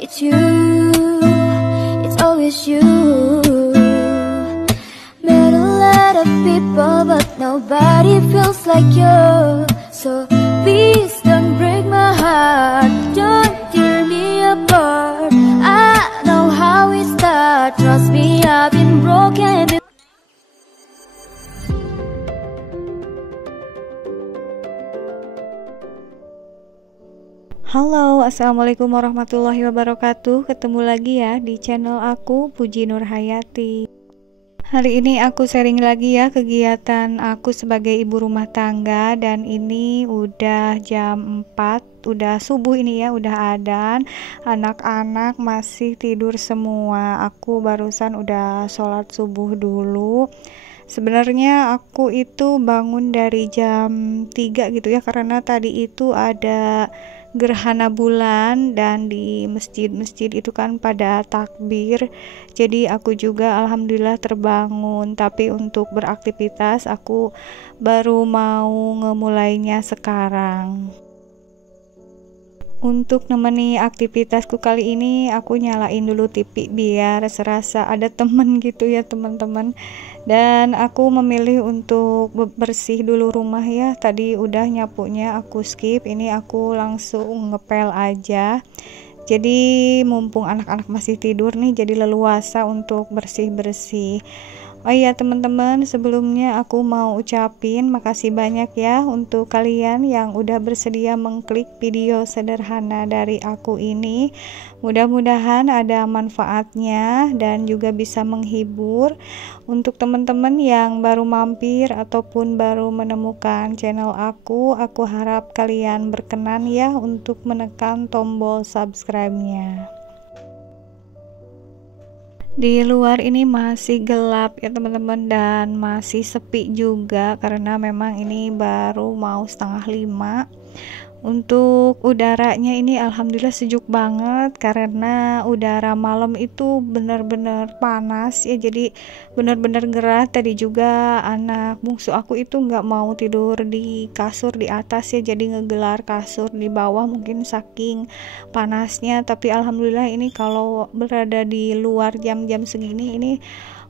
It's you, it's always you. Met a lot of people but nobody feels like you. So please don't break my heart, don't tear me apart. I know how it starts, trust me, I've been broken before. Halo, assalamualaikum warahmatullahi wabarakatuh. Ketemu lagi ya di channel aku, Puji Nurhayati. Hari ini aku sharing lagi ya kegiatan aku sebagai ibu rumah tangga. Dan ini udah jam 4, udah subuh ini ya, udah adzan. Anak-anak masih tidur semua. Aku barusan udah sholat subuh dulu. Sebenarnya aku itu bangun dari jam 3 gitu ya, karena tadi itu ada gerhana bulan dan di masjid-masjid itu kan pada takbir. Jadi aku juga alhamdulillah terbangun, tapi untuk beraktivitas aku baru mau ngemulainya sekarang. Untuk nemeni aktivitasku kali ini aku nyalain dulu TV biar serasa ada temen gitu ya teman-teman. Dan aku memilih untuk bersih dulu rumah ya. Tadi udah nyapunya aku skip, ini aku langsung ngepel aja. Jadi mumpung anak-anak masih tidur nih, jadi leluasa untuk bersih-bersih. Oh iya teman-teman, sebelumnya aku mau ucapin makasih banyak ya untuk kalian yang udah bersedia mengklik video sederhana dari aku ini. Mudah-mudahan ada manfaatnya dan juga bisa menghibur. Untuk teman-teman yang baru mampir ataupun baru menemukan channel aku harap kalian berkenan ya untuk menekan tombol subscribe-nya. Di luar ini masih gelap ya teman-teman, dan masih sepi juga karena memang ini baru mau 4:30. Untuk udaranya ini alhamdulillah sejuk banget karena udara malam itu benar-benar panas ya, jadi benar-benar gerah. Tadi juga anak bungsu aku itu nggak mau tidur di kasur di atas ya, jadi ngegelar kasur di bawah mungkin saking panasnya. Tapi alhamdulillah ini kalau berada di luar jam-jam segini ini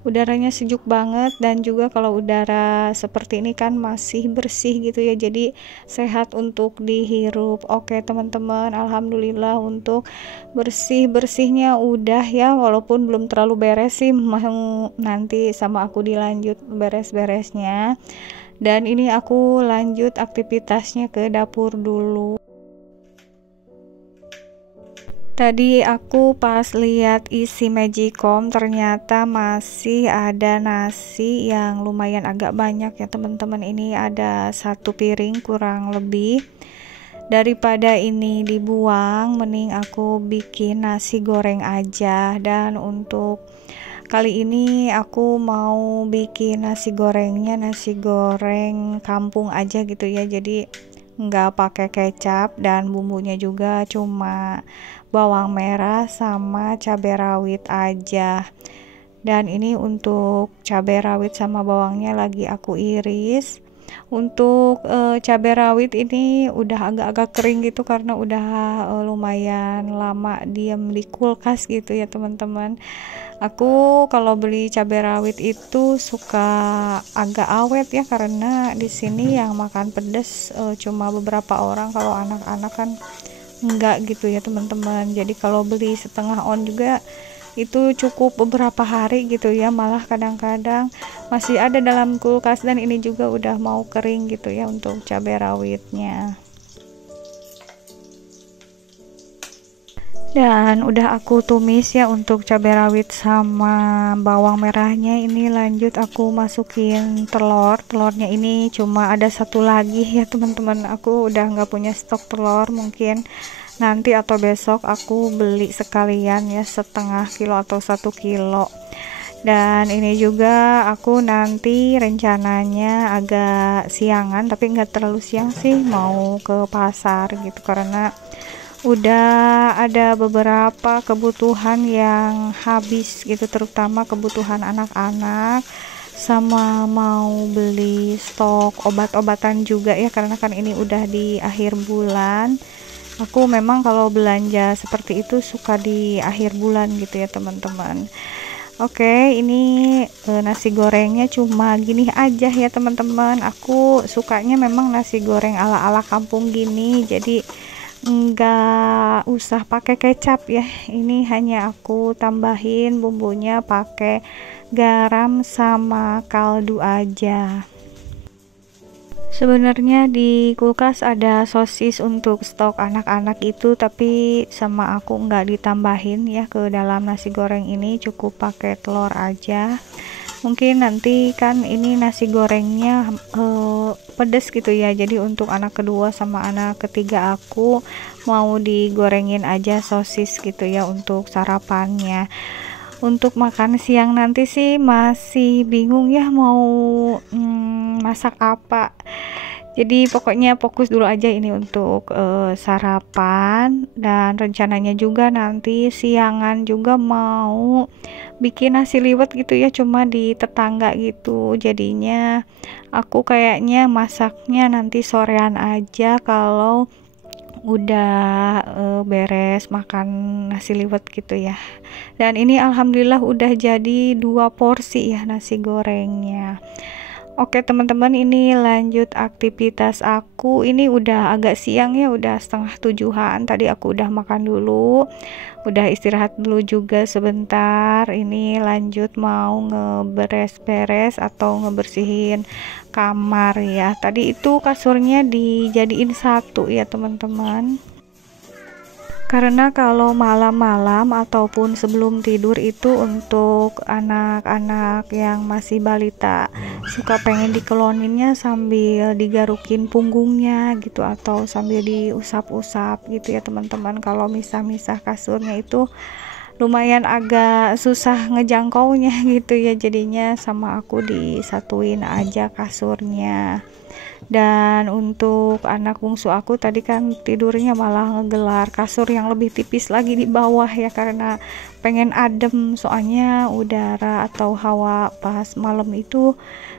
udaranya sejuk banget, dan juga kalau udara seperti ini kan masih bersih gitu ya, jadi sehat untuk dihirup. Oke teman-teman, alhamdulillah untuk bersih-bersihnya udah ya, walaupun belum terlalu beres sih, mau nanti sama aku dilanjut beres-beresnya. Dan ini aku lanjut aktivitasnya ke dapur dulu. Tadi aku pas lihat isi magicom ternyata masih ada nasi yang lumayan agak banyak ya teman-teman. Ini ada 1 piring kurang lebih. Daripada ini dibuang, mending aku bikin nasi goreng aja. Dan untuk kali ini aku mau bikin nasi gorengnya nasi goreng kampung aja gitu ya, jadi nggak pakai kecap, dan bumbunya juga cuma bawang merah sama cabai rawit aja. Dan ini untuk cabai rawit sama bawangnya lagi aku iris. Untuk cabai rawit ini udah agak-agak kering gitu karena udah lumayan lama diam di kulkas gitu ya teman-teman. Aku kalau beli cabai rawit itu suka agak awet ya, karena di sini yang makan pedas cuma beberapa orang, kalau anak-anak kan enggak gitu ya teman-teman. Jadi kalau beli setengah on juga itu cukup beberapa hari gitu ya, malah kadang-kadang masih ada dalam kulkas. Dan ini juga udah mau kering gitu ya untuk cabai rawitnya. Dan udah aku tumis ya untuk cabai rawit sama bawang merahnya. Ini lanjut aku masukin telurnya ini cuma ada 1 lagi ya teman-teman. Aku udah nggak punya stok telur, mungkin nanti atau besok aku beli sekalian ya, setengah kilo atau 1 kilo. Dan ini juga aku nanti rencananya agak siangan, tapi nggak terlalu siang sih, mau ke pasar gitu karena udah ada beberapa kebutuhan yang habis gitu, terutama kebutuhan anak-anak, sama mau beli stok obat-obatan juga ya, karena kan ini udah di akhir bulan. Aku memang kalau belanja seperti itu suka di akhir bulan gitu ya teman-teman. Oke, ini nasi gorengnya cuma gini aja ya teman-teman. Aku sukanya memang nasi goreng ala-ala kampung gini, jadi enggak usah pakai kecap ya. Ini hanya aku tambahin bumbunya pakai garam sama kaldu aja. Sebenarnya di kulkas ada sosis untuk stok anak-anak itu, tapi sama aku nggak ditambahin ya ke dalam nasi goreng ini, cukup pakai telur aja. Mungkin nanti kan ini nasi gorengnya pedes gitu ya, jadi untuk anak kedua sama anak ketiga aku mau digorengin aja sosis gitu ya untuk sarapannya. Untuk makan siang nanti sih masih bingung ya mau masak apa. Jadi pokoknya fokus dulu aja ini untuk sarapan, dan rencananya juga nanti siangan juga mau bikin nasi liwet gitu ya, cuma di tetangga gitu. Jadinya aku kayaknya masaknya nanti sorean aja kalau udah beres makan nasi liwet gitu ya. Dan ini alhamdulillah udah jadi 2 porsi ya nasi gorengnya. Oke teman-teman, ini lanjut aktivitas aku. Ini udah agak siang ya, udah setengah 7-an. Tadi aku udah makan dulu, udah istirahat dulu juga sebentar. Ini lanjut mau ngeberes-beres atau ngebersihin kamar ya. Tadi itu kasurnya dijadiin satu ya teman-teman, karena kalau malam-malam ataupun sebelum tidur itu untuk anak-anak yang masih balita suka pengen dikeloninnya sambil digarukin punggungnya gitu, atau sambil diusap-usap gitu ya teman-teman. Kalau misah-misah kasurnya itu lumayan agak susah ngejangkaunya gitu ya, jadinya sama aku disatuin aja kasurnya. Dan untuk anak bungsu aku tadi kan tidurnya malah ngegelar kasur yang lebih tipis lagi di bawah ya, karena pengen adem, soalnya udara atau hawa pas malam itu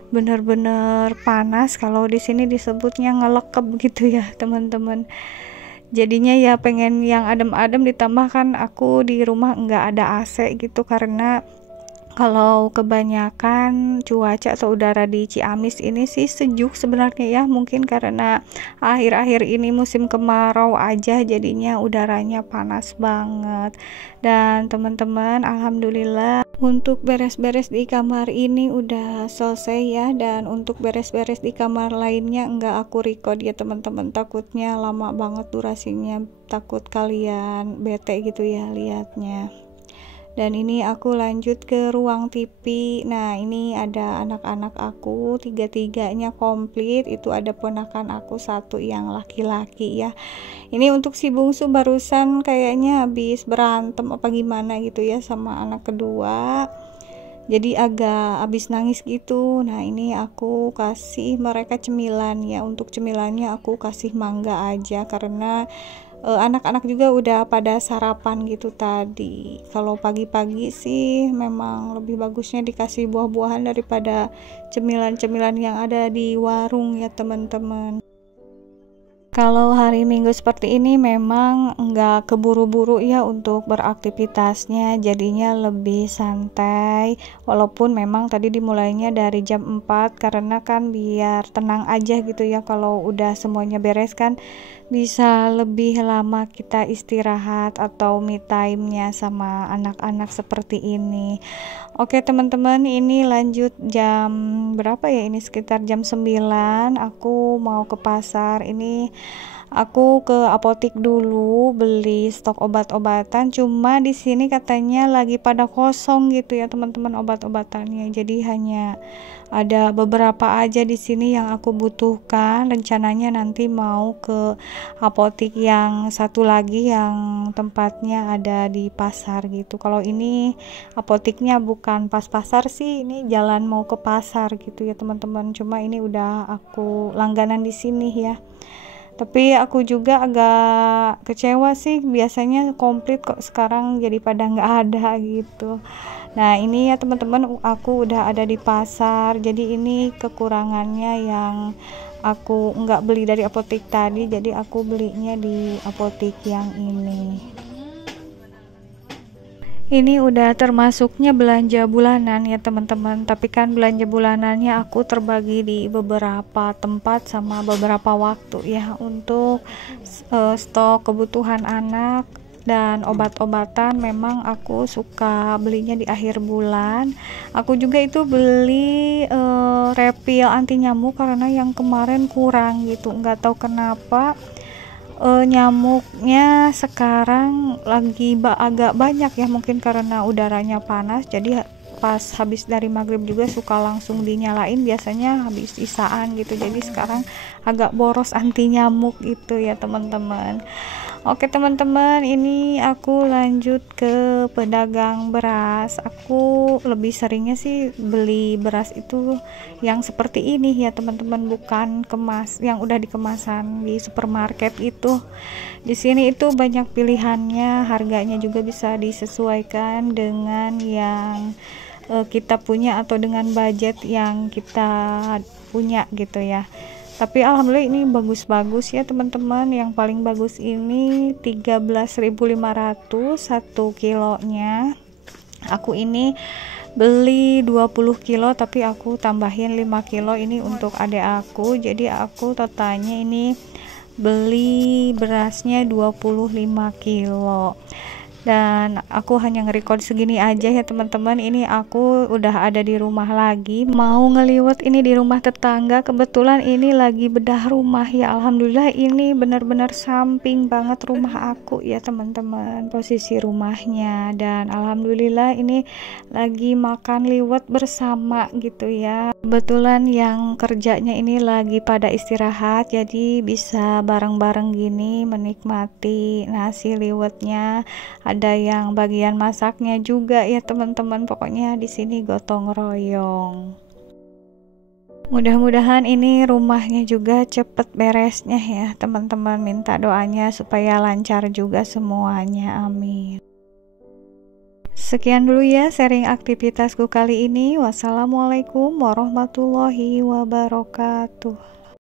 bener-bener panas. Kalau di sini disebutnya ngelekep gitu ya teman-teman. Jadinya ya pengen yang adem-adem, ditambah kan aku di rumah nggak ada AC gitu, karena kalau kebanyakan cuaca atau udara di Ciamis ini sih sejuk sebenarnya ya, mungkin karena akhir-akhir ini musim kemarau aja jadinya udaranya panas banget. Dan teman-teman, alhamdulillah untuk beres-beres di kamar ini udah selesai ya, dan untuk beres-beres di kamar lainnya enggak aku record ya teman-teman, takutnya lama banget durasinya, takut kalian bete gitu ya liatnya. Dan ini aku lanjut ke ruang TV. Nah ini ada anak-anak aku, tiga-tiganya komplit. Itu ada ponakan aku satu yang laki-laki ya. Ini untuk si bungsu barusan kayaknya habis berantem apa gimana gitu ya sama anak kedua, jadi agak habis nangis gitu. Nah ini aku kasih mereka cemilan ya. Untuk cemilannya aku kasih mangga aja, karena anak-anak juga udah pada sarapan gitu tadi. Kalau pagi-pagi sih memang lebih bagusnya dikasih buah-buahan daripada cemilan-cemilan yang ada di warung ya teman-teman. Kalau hari Minggu seperti ini memang nggak keburu-buru ya untuk beraktivitasnya, jadinya lebih santai. Walaupun memang tadi dimulainya dari jam 4, karena kan biar tenang aja gitu ya, kalau udah semuanya beres kan bisa lebih lama kita istirahat atau me time-nya sama anak-anak seperti ini. Oke teman-teman, ini lanjut jam berapa ya, ini sekitar jam 9 aku mau ke pasar. Ini aku ke apotik dulu beli stok obat-obatan, cuma di sini katanya lagi pada kosong gitu ya teman-teman obat-obatannya, jadi hanya ada beberapa aja di sini yang aku butuhkan. Rencananya nanti mau ke apotik yang satu lagi yang tempatnya ada di pasar gitu. Kalau ini apotiknya bukan pas pasar sih, ini jalan mau ke pasar gitu ya teman-teman, cuma ini udah aku langganan di sini ya. Tapi aku juga agak kecewa sih, biasanya komplit kok sekarang jadi pada nggak ada gitu. Nah ini ya teman-teman, aku udah ada di pasar, jadi ini kekurangannya yang aku nggak beli dari apotek tadi, jadi aku belinya di apotek yang ini. Ini udah termasuknya belanja bulanan ya teman-teman, tapi kan belanja bulanannya aku terbagi di beberapa tempat sama beberapa waktu ya, untuk stok kebutuhan anak dan obat-obatan memang aku suka belinya di akhir bulan. Aku juga itu beli refill anti nyamuk karena yang kemarin kurang gitu, nggak tahu kenapa nyamuknya sekarang lagi agak banyak ya, mungkin karena udaranya panas, jadi pas habis dari maghrib juga suka langsung dinyalain, biasanya habis isaan gitu, jadi sekarang agak boros anti nyamuk itu ya teman-teman. Oke teman-teman, ini aku lanjut ke pedagang beras. Aku lebih seringnya sih beli beras itu yang seperti ini ya teman-teman, bukan kemas yang udah dikemasan di supermarket itu. Di sini itu banyak pilihannya, harganya juga bisa disesuaikan dengan yang kita punya atau dengan budget yang kita punya gitu ya. Tapi alhamdulillah ini bagus-bagus ya teman-teman. Yang paling bagus ini 13.500 1 kilonya. Aku ini beli 20 kilo tapi aku tambahin 5 kilo ini untuk adik aku, jadi aku totalnya ini beli berasnya 25 kilo. Dan aku hanya nge-record segini aja ya teman-teman. Ini aku udah ada di rumah lagi, mau ngeliwat ini di rumah tetangga. Kebetulan ini lagi bedah rumah ya, alhamdulillah ini benar-benar samping banget rumah aku ya teman-teman, posisi rumahnya. Dan alhamdulillah ini lagi makan liwet bersama gitu ya. Kebetulan yang kerjanya ini lagi pada istirahat, jadi bisa bareng-bareng gini menikmati nasi liwetnya. Ada yang bagian masaknya juga ya teman-teman, pokoknya di sini gotong royong. Mudah-mudahan ini rumahnya juga cepet beresnya ya teman-teman, minta doanya supaya lancar juga semuanya, amin. Sekian dulu ya sharing aktivitasku kali ini. Wassalamualaikum warahmatullahi wabarakatuh.